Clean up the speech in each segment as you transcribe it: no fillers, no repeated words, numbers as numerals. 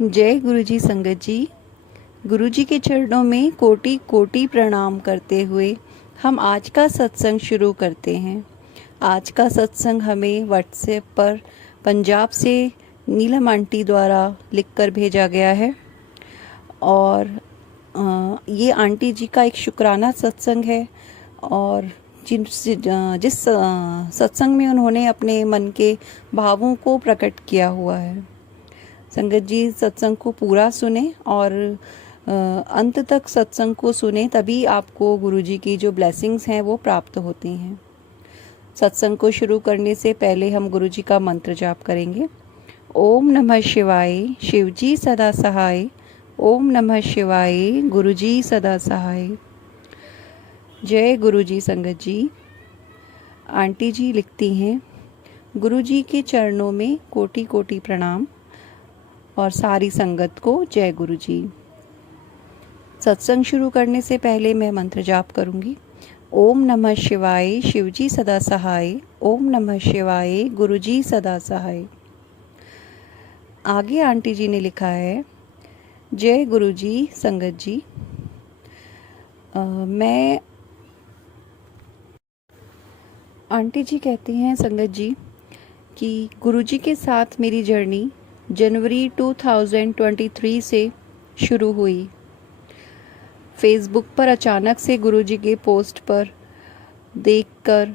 जय गुरु जी संगत जी। गुरु जी के चरणों में कोटि कोटि प्रणाम करते हुए हम आज का सत्संग शुरू करते हैं। आज का सत्संग हमें व्हाट्सएप पर पंजाब से नीलम आंटी द्वारा लिखकर भेजा गया है और ये आंटी जी का एक शुक्राना सत्संग है और जिस सत्संग में उन्होंने अपने मन के भावों को प्रकट किया हुआ है। संगत जी सत्संग को पूरा सुने और अंत तक सत्संग को सुने, तभी आपको गुरु जी की जो ब्लेसिंग्स हैं वो प्राप्त होती हैं। सत्संग को शुरू करने से पहले हम गुरु जी का मंत्र जाप करेंगे। ओम नमः शिवाय, शिव जी सदा सहाय। ओम नमः शिवाय, गुरु जी सदा सहाय। जय गुरु जी संगत जी। आंटी जी लिखती हैं, गुरु जी के चरणों में कोटि कोटि प्रणाम और सारी संगत को जय गुरु जी। सत्संग शुरू करने से पहले मैं मंत्र जाप करूंगी। ओम नमः शिवाय, शिव जी सदा सहाय। ओम नमः शिवाय, गुरु जी सदा सहाय। आगे आंटी जी ने लिखा है, जय गुरु जी संगत जी। मैं आंटी जी कहती हैं संगत जी कि गुरु जी के साथ मेरी जर्नी जनवरी 2023 से शुरू हुई। फेसबुक पर अचानक से गुरु जी के पोस्ट पर देखकर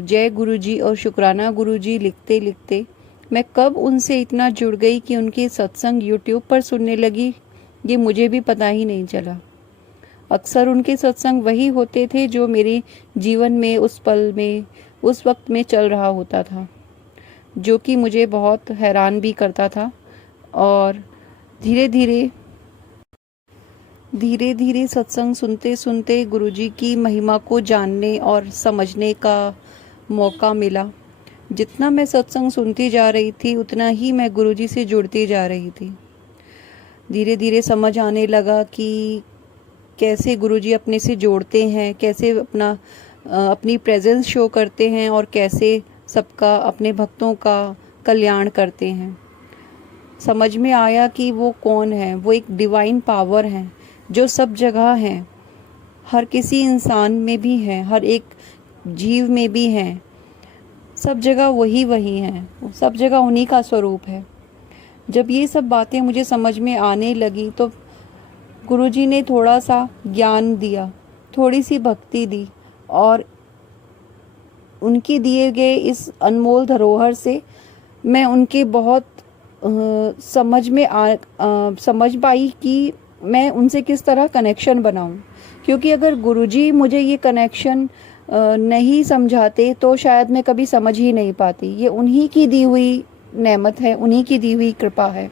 जय गुरु जी और शुक्राना गुरु जी लिखते लिखते मैं कब उनसे इतना जुड़ गई कि उनके सत्संग यूट्यूब पर सुनने लगी, ये मुझे भी पता ही नहीं चला। अक्सर उनके सत्संग वही होते थे जो मेरे जीवन में उस पल में उस वक्त में चल रहा होता था, जो कि मुझे बहुत हैरान भी करता था। और धीरे धीरे सत्संग सुनते सुनते गुरुजी की महिमा को जानने और समझने का मौका मिला। जितना मैं सत्संग सुनती जा रही थी उतना ही मैं गुरुजी से जुड़ती जा रही थी। धीरे धीरे समझ आने लगा कि कैसे गुरुजी अपने से जोड़ते हैं, कैसे अपनी प्रेजेंस शो करते हैं और कैसे सबका, अपने भक्तों का कल्याण करते हैं। समझ में आया कि वो कौन है। वो एक डिवाइन पावर है जो सब जगह है, हर किसी इंसान में भी है, हर एक जीव में भी है। सब जगह वही है, सब जगह उन्हीं का स्वरूप है। जब ये सब बातें मुझे समझ में आने लगी तो गुरुजी ने थोड़ा सा ज्ञान दिया, थोड़ी सी भक्ति दी और उनके दिए गए इस अनमोल धरोहर से मैं उनके बहुत समझ पाई कि मैं उनसे किस तरह कनेक्शन बनाऊं। क्योंकि अगर गुरुजी मुझे ये कनेक्शन नहीं समझाते तो शायद मैं कभी समझ ही नहीं पाती। ये उन्हीं की दी हुई नेमत है, उन्हीं की दी हुई कृपा है।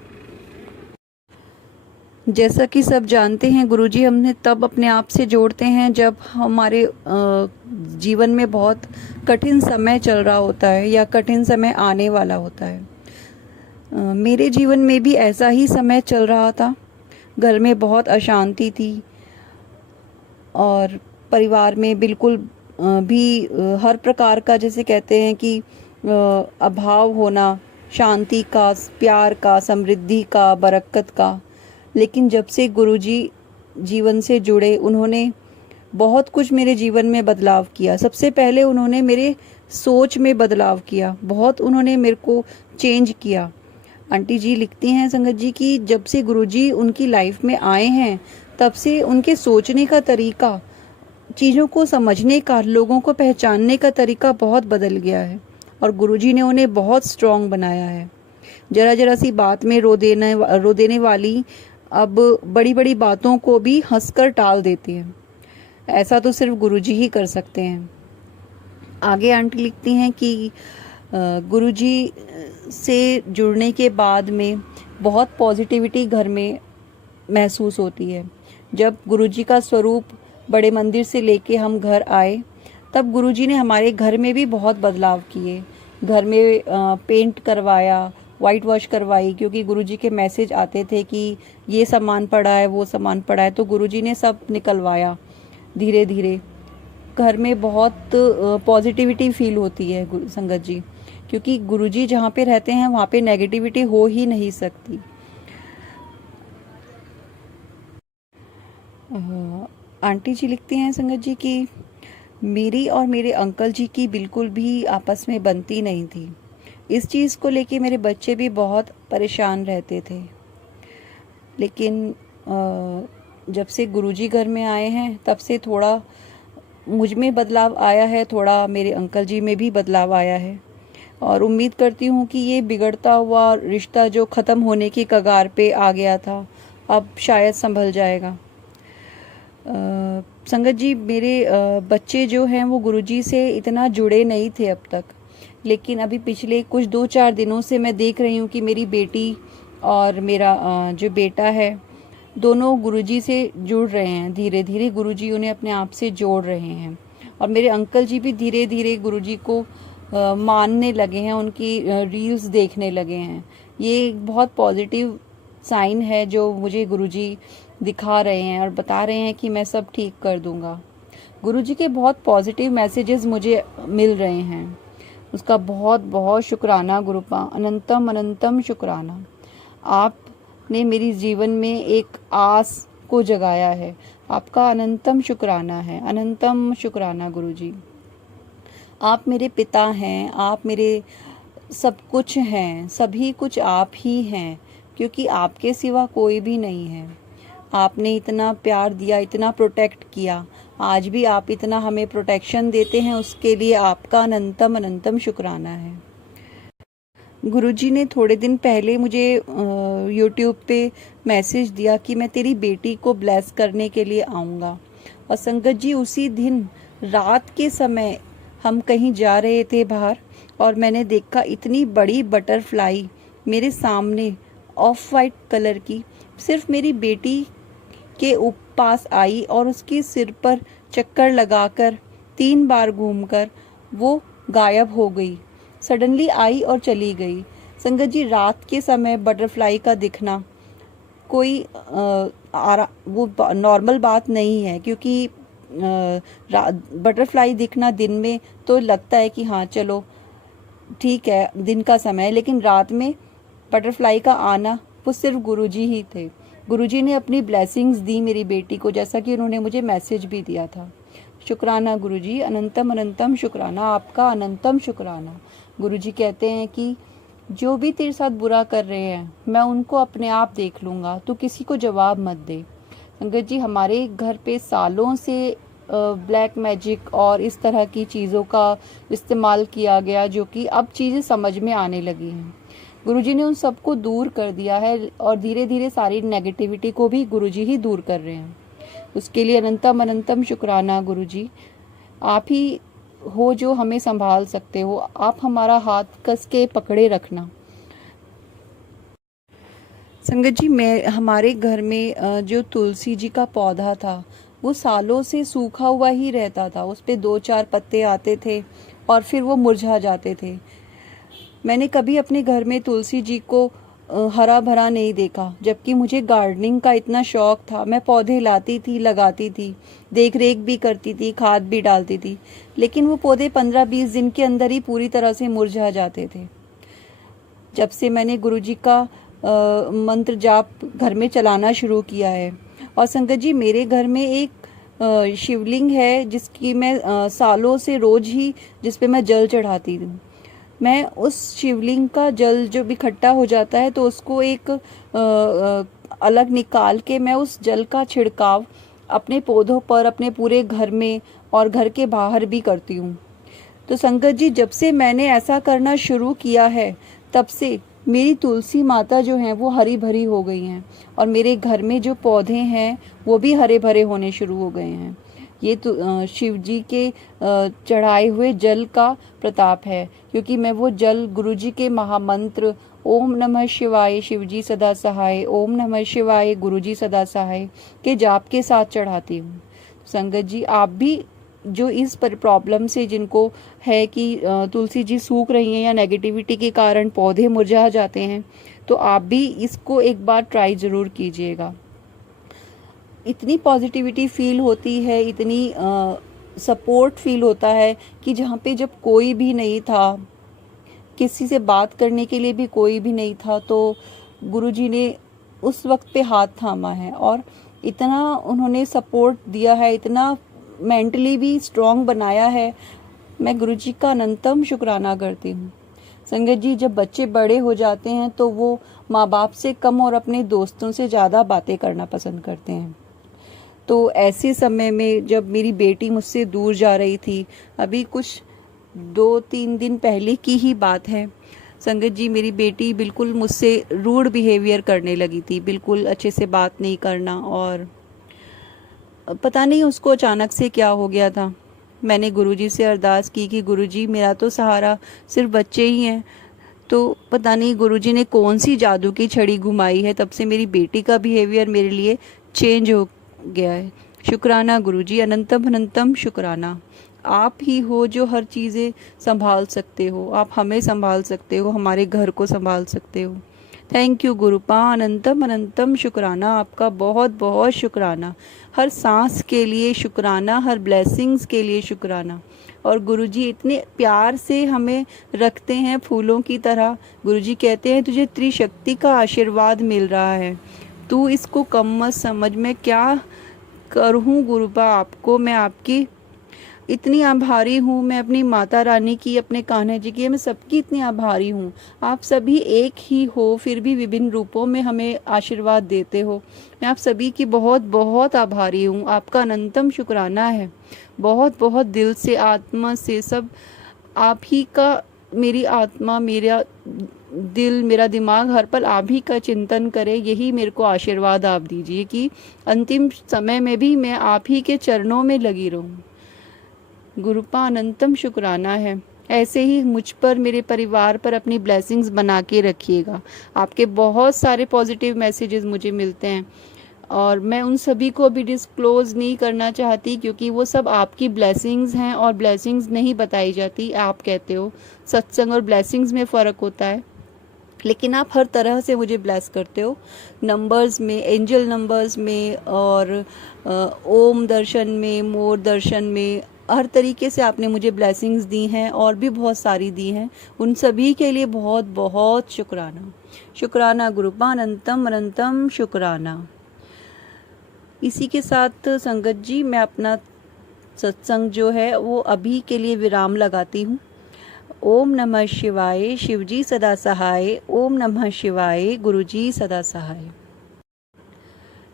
जैसा कि सब जानते हैं, गुरुजी हमने तब अपने आप से जोड़ते हैं जब हमारे जीवन में बहुत कठिन समय चल रहा होता है या कठिन समय आने वाला होता है। मेरे जीवन में भी ऐसा ही समय चल रहा था। घर में बहुत अशांति थी और परिवार में बिल्कुल भी हर प्रकार का, जैसे कहते हैं कि अभाव होना, शांति का, प्यार का, समृद्धि का, बरकत का। लेकिन जब से गुरुजी जीवन से जुड़े, उन्होंने बहुत कुछ मेरे जीवन में बदलाव किया। सबसे पहले उन्होंने मेरे सोच में बदलाव किया, बहुत उन्होंने मेरे को चेंज किया। आंटी जी लिखती हैं संगत जी कि जब से गुरुजी उनकी लाइफ में आए हैं तब से उनके सोचने का तरीका, चीज़ों को समझने का, लोगों को पहचानने का तरीका बहुत बदल गया है और गुरुजी ने उन्हें बहुत स्ट्रॉन्ग बनाया है। जरा जरा सी बात में रो देने वाली अब बड़ी बड़ी बातों को भी हंसकर टाल देती हैं। ऐसा तो सिर्फ गुरुजी ही कर सकते हैं। आगे आंटी लिखती हैं कि गुरुजी से जुड़ने के बाद में बहुत पॉजिटिविटी घर में महसूस होती है। जब गुरुजी का स्वरूप बड़े मंदिर से लेके हम घर आए तब गुरुजी ने हमारे घर में भी बहुत बदलाव किए। घर में पेंट करवाया, वाइट वॉश करवाई, क्योंकि गुरुजी के मैसेज आते थे कि ये सामान पड़ा है, वो सामान पड़ा है, तो गुरुजी ने सब निकलवाया। धीरे धीरे घर में बहुत पॉजिटिविटी फील होती है संगत जी, क्योंकि गुरुजी जहाँ पे रहते हैं वहाँ पे नेगेटिविटी हो ही नहीं सकती। आंटी जी लिखती हैं संगत जी कि मेरी और मेरे अंकल जी की बिल्कुल भी आपस में बनती नहीं थी। इस चीज़ को लेके मेरे बच्चे भी बहुत परेशान रहते थे। लेकिन जब से गुरुजी घर में आए हैं तब से थोड़ा मुझ में बदलाव आया है, थोड़ा मेरे अंकल जी में भी बदलाव आया है। और उम्मीद करती हूँ कि ये बिगड़ता हुआ रिश्ता जो ख़त्म होने की कगार पे आ गया था, अब शायद संभल जाएगा। संगत जी, मेरे बच्चे जो हैं वो गुरुजी से इतना जुड़े नहीं थे अब तक, लेकिन अभी पिछले कुछ 2-4 दिनों से मैं देख रही हूँ कि मेरी बेटी और मेरा जो बेटा है, दोनों गुरुजी से जुड़ रहे हैं। धीरे धीरे गुरुजी उन्हें अपने आप से जोड़ रहे हैं। और मेरे अंकल जी भी धीरे धीरे गुरुजी को मानने लगे हैं, उनकी रील्स देखने लगे हैं। ये एक बहुत पॉजिटिव साइन है जो मुझे गुरुजी दिखा रहे हैं और बता रहे हैं कि मैं सब ठीक कर दूंगा। गुरुजी के बहुत पॉजिटिव मैसेजेस मुझे मिल रहे हैं। उसका बहुत बहुत शुक्राना गुरुपा, अनंतम अनंतम शुक्राना। आपने मेरी जीवन में एक आस को जगाया है। आपका अनंतम शुक्राना है, अनंतम शुक्राना गुरुजी। आप मेरे पिता हैं, आप मेरे सब कुछ हैं, सभी कुछ आप ही हैं, क्योंकि आपके सिवा कोई भी नहीं है। आपने इतना प्यार दिया, इतना प्रोटेक्ट किया, आज भी आप इतना हमें प्रोटेक्शन देते हैं, उसके लिए आपका अनंतम अनंतम शुक्राना है। गुरुजी ने थोड़े दिन पहले मुझे यूट्यूब पे मैसेज दिया कि मैं तेरी बेटी को ब्लेस करने के लिए आऊँगा। और संगत जी, उसी दिन रात के समय हम कहीं जा रहे थे बाहर, और मैंने देखा इतनी बड़ी बटरफ्लाई मेरे सामने ऑफ वाइट कलर की सिर्फ मेरी बेटी के पास आई और उसके सिर पर चक्कर लगाकर 3 बार घूमकर वो गायब हो गई। सडनली आई और चली गई। संगत जी, रात के समय बटरफ्लाई का दिखना कोई वो नॉर्मल बात नहीं है, क्योंकि बटरफ्लाई दिखना दिन में तो लगता है कि हाँ चलो ठीक है दिन का समय है, लेकिन रात में बटरफ्लाई का आना वो सिर्फ गुरुजी ही थे। गुरुजी ने अपनी ब्लेसिंग्स दी मेरी बेटी को, जैसा कि उन्होंने मुझे मैसेज भी दिया था। शुक्राना गुरुजी, अनंतम अनंतम शुक्राना, आपका अनंतम शुक्राना। गुरुजी कहते हैं कि जो भी तेरे साथ बुरा कर रहे हैं मैं उनको अपने आप देख लूँगा, तू किसी को जवाब मत दे। संगत जी, हमारे घर पे सालों से ब्लैक मैजिक और इस तरह की चीज़ों का इस्तेमाल किया गया, जो कि अब चीज़ें समझ में आने लगी हैं। गुरुजी ने उन सबको दूर कर दिया है और धीरे धीरे सारी नेगेटिविटी को भी गुरुजी ही दूर कर रहे हैं। उसके लिए अनंतम अनंतम शुक्राना गुरुजी। आप ही हो जो हमें संभाल सकते हो, आप हमारा हाथ कस के पकड़े रखना। संगत जी, मैं हमारे घर में जो तुलसी जी का पौधा था वो सालों से सूखा हुआ ही रहता था। उस पे 2-4 पत्ते आते थे और फिर वो मुरझा जाते थे। मैंने कभी अपने घर में तुलसी जी को हरा भरा नहीं देखा, जबकि मुझे गार्डनिंग का इतना शौक था। मैं पौधे लाती थी, लगाती थी, देख रेख भी करती थी, खाद भी डालती थी, लेकिन वो पौधे 15-20 दिन के अंदर ही पूरी तरह से मुरझा जाते थे। जब से मैंने गुरुजी का मंत्र जाप घर में चलाना शुरू किया है। और संगत जी, मेरे घर में एक शिवलिंग है जिसकी मैं सालों से रोज ही जिस पे मैं जल चढ़ाती हूँ। मैं उस शिवलिंग का जल जो इकट्ठा हो जाता है तो उसको एक अलग निकाल के मैं उस जल का छिड़काव अपने पौधों पर, अपने पूरे घर में और घर के बाहर भी करती हूँ। तो संगत जी, जब से मैंने ऐसा करना शुरू किया है तब से मेरी तुलसी माता जो हैं वो हरी भरी हो गई हैं और मेरे घर में जो पौधे हैं वो भी हरे भरे होने शुरू हो गए हैं। ये तो शिव जी के चढ़ाए हुए जल का प्रताप है, क्योंकि मैं वो जल गुरुजी के महामंत्र ओम नमः शिवाय शिवजी सदा सहाय, ओम नमः शिवाय गुरुजी सदा सहाय के जाप के साथ चढ़ाती हूँ। संगत जी, आप भी जो इस पर प्रॉब्लम से जिनको है कि तुलसी जी सूख रही हैं या नेगेटिविटी के कारण पौधे मुरझा जाते हैं, तो आप भी इसको एक बार ट्राई ज़रूर कीजिएगा। इतनी पॉजिटिविटी फील होती है, इतनी सपोर्ट फील होता है कि जहाँ पे जब कोई भी नहीं था, किसी से बात करने के लिए भी कोई भी नहीं था, तो गुरुजी ने उस वक्त पे हाथ थामा है और इतना उन्होंने सपोर्ट दिया है, इतना मेंटली भी स्ट्रांग बनाया है। मैं गुरुजी का अनंतम शुक्राना करती हूँ। संगत जी, जब बच्चे बड़े हो जाते हैं तो वो माँ बाप से कम और अपने दोस्तों से ज़्यादा बातें करना पसंद करते हैं। तो ऐसे समय में जब मेरी बेटी मुझसे दूर जा रही थी, अभी कुछ 2-3 दिन पहले की ही बात है संगत जी, मेरी बेटी बिल्कुल मुझसे रूड बिहेवियर करने लगी थी, बिल्कुल अच्छे से बात नहीं करना, और पता नहीं उसको अचानक से क्या हो गया था। मैंने गुरुजी से अरदास की कि गुरुजी, मेरा तो सहारा सिर्फ बच्चे ही हैं। तो पता नहीं गुरुजी ने कौन सी जादू की छड़ी घुमाई है, तब से मेरी बेटी का बिहेवियर मेरे लिए चेंज हो गया है। शुक्राना गुरुजी, अनंतम अनंतम शुक्राना। आप ही हो जो हर चीज़ें संभाल सकते हो, आप हमें संभाल सकते हो, हमारे घर को संभाल सकते हो। थैंक यू गुरुपा, अनंतम अनंतम शुक्राना, आपका बहुत बहुत शुक्राना। हर सांस के लिए शुक्राना, हर ब्लेसिंग्स के लिए शुक्राना। और गुरुजी इतने प्यार से हमें रखते हैं फूलों की तरह। गुरुजी कहते हैं तुझे त्रिशक्ति का आशीर्वाद मिल रहा है, तू इसको कम मत समझ। मैं क्या करूँ गुरुपा आपको, मैं आपकी इतनी आभारी हूँ। मैं अपनी माता रानी की, अपने कान्हा जी की, मैं सबकी इतनी आभारी हूँ। आप सभी एक ही हो, फिर भी विभिन्न रूपों में हमें आशीर्वाद देते हो। मैं आप सभी की बहुत बहुत आभारी हूँ। आपका अनंतम शुक्राना है, बहुत बहुत दिल से, आत्मा से, सब आप ही का। मेरी आत्मा, मेरा दिल, मेरा दिमाग हर पल आप ही का चिंतन करे, यही मेरे को आशीर्वाद आप दीजिए कि अंतिम समय में भी मैं आप ही के चरणों में लगी रहूं। गुरुपा अनंतम शुक्राना है। ऐसे ही मुझ पर, मेरे परिवार पर अपनी ब्लेसिंग्स बना के रखिएगा। आपके बहुत सारे पॉजिटिव मैसेजेस मुझे मिलते हैं और मैं उन सभी को अभी डिस्क्लोज नहीं करना चाहती, क्योंकि वो सब आपकी ब्लेसिंग्स हैं और ब्लेसिंग्स नहीं बताई जाती। आप कहते हो सत्संग और ब्लेसिंग्स में फ़र्क होता है, लेकिन आप हर तरह से मुझे ब्लेस करते हो, नंबर्स में, एंजल नंबर्स में, और ओम दर्शन में, मोर दर्शन में, हर तरीके से आपने मुझे ब्लेसिंग्स दी हैं और भी बहुत सारी दी हैं। उन सभी के लिए बहुत बहुत शुक्राना। शुक्राना गुरुपा, अनंतम अनंतम शुक्राना। इसी के साथ संगत जी, मैं अपना सत्संग जो है वो अभी के लिए विराम लगाती हूँ। ओम नमः शिवाय, शिवजी सदा सहाय। ओम नमः शिवाय, गुरुजी सदा सहाय।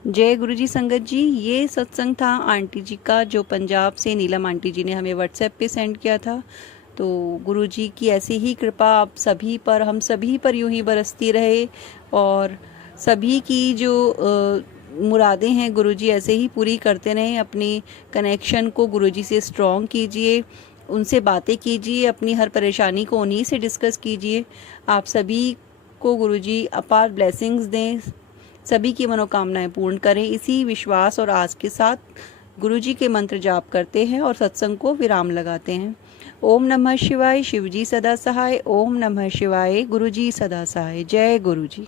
जय गुरुजी संगत जी। ये सत्संग था आंटी जी का, जो पंजाब से नीलम आंटी जी ने हमें व्हाट्सएप पे सेंड किया था। तो गुरुजी की ऐसी ही कृपा आप सभी पर, हम सभी पर यूं ही बरसती रहे, और सभी की जो मुरादें हैं गुरुजी ऐसे ही पूरी करते रहें। अपनी कनेक्शन को गुरुजी से स्ट्रॉन्ग कीजिए, उनसे बातें कीजिए, अपनी हर परेशानी को उन्हीं से डिस्कस कीजिए। आप सभी को गुरुजी अपार ब्लेसिंग्स दें, सभी की मनोकामनाएं पूर्ण करें। इसी विश्वास और आस के साथ गुरुजी के मंत्र जाप करते हैं और सत्संग को विराम लगाते हैं। ओम नमः शिवाय, शिवजी सदा सहाय। ओम नमः शिवाय, गुरुजी सदा सहाय। जय गुरुजी।